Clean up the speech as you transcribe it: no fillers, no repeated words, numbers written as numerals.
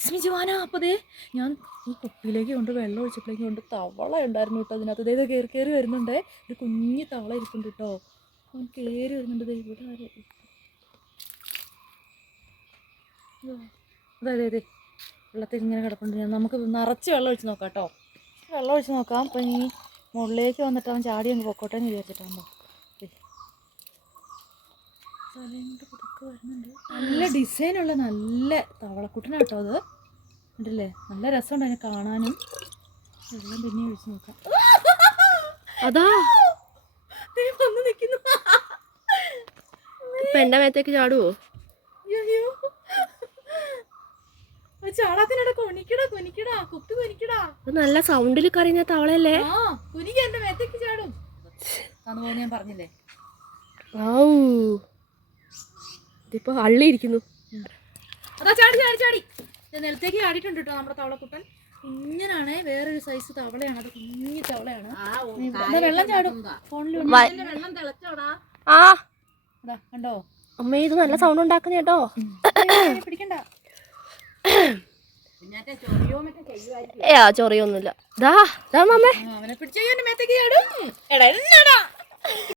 It's me Jonah. അപ്പോൾ ദേ ഞാൻ ഈ കുപ്പിയിലേക്ക് കൊണ്ട് വെള്ളം ഒഴിച്ചപ്പോഴേക്കും കൊണ്ട് തവള ഉണ്ടായിരുന്നു കേട്ടോ. അതിനകത്ത് ദേ കയറി കയറി വരുന്നുണ്ട്. ഒരു കുഞ്ഞ് തവള ഇരിക്കുന്നുണ്ട് കേട്ടോ. അവൻ കയറി വരുന്നുണ്ട്. ദേ ഇവിടെ അതെ അതെ അതെ വെള്ളത്തിൽ ഇങ്ങനെ കിടപ്പുണ്ട്. നമുക്ക് നിറച്ച് വെള്ളം ഒഴിച്ച് നോക്കാം കേട്ടോ. വെള്ളം ഒഴിച്ച് നോക്കാം. അപ്പം ഈ മുകളിലേക്ക് വന്നിട്ട് അവൻ ചാടി അങ്ങ് പൊക്കോട്ടെ എന്ന് വിചാരിച്ചിട്ടാണോ. നല്ല ഡിസൈനുള്ള നല്ല തവളക്കുട്ടനാട്ടോ അത്. ഉണ്ടല്ലേ, നല്ല രസമുണ്ട് അതിനെ കാണാനും. വെള്ളം പിന്നെ ഒഴിച്ച് നോക്കാം. അതാ വന്ന് നിൽക്കുന്നു. ഇപ്പൊ എന്റെ മേത്തേക്ക് ചാടുവോ? ചാടാത്തിനടാ, കൊനിക്കടാ കൊനിക്കടാ, കുപ്പി കൊനിക്കടാ. നല്ല സൗണ്ടിൽ കറിയുന്ന തവളയല്ലേ? ആ കുനിക്ക, എന്റെ മേത്തേക്ക് ചാടും. അതുപോലെ ഞാൻ പറഞ്ഞില്ലേ. ഇതിപ്പോ അള്ളിയിരിക്കുന്നു. അതാ ചാടി ചാടി ചാടി നിലത്തേക്ക് ചാടിയിട്ടുണ്ട് കേട്ടോ നമ്മുടെ തവളക്കുട്ടൻ. ഇങ്ങനാണ് വേറൊരു സൈസ് തവളയാണ്. അത് കുഞ്ഞു തവളയാണ്. വെള്ളം ചാടും. ഫോണിൽ വെള്ളം തിളച്ചോടാ. അതാ കണ്ടോ അമ്മ, ഇത് നല്ല സൗണ്ട് ഉണ്ടാക്കുന്ന കേട്ടോ. പിടിക്കണ്ട. ചൊറിയൊന്നുമില്ല. അവനെ പിടിച്ചു മേത്തേക്ക് ചാടും. എടാ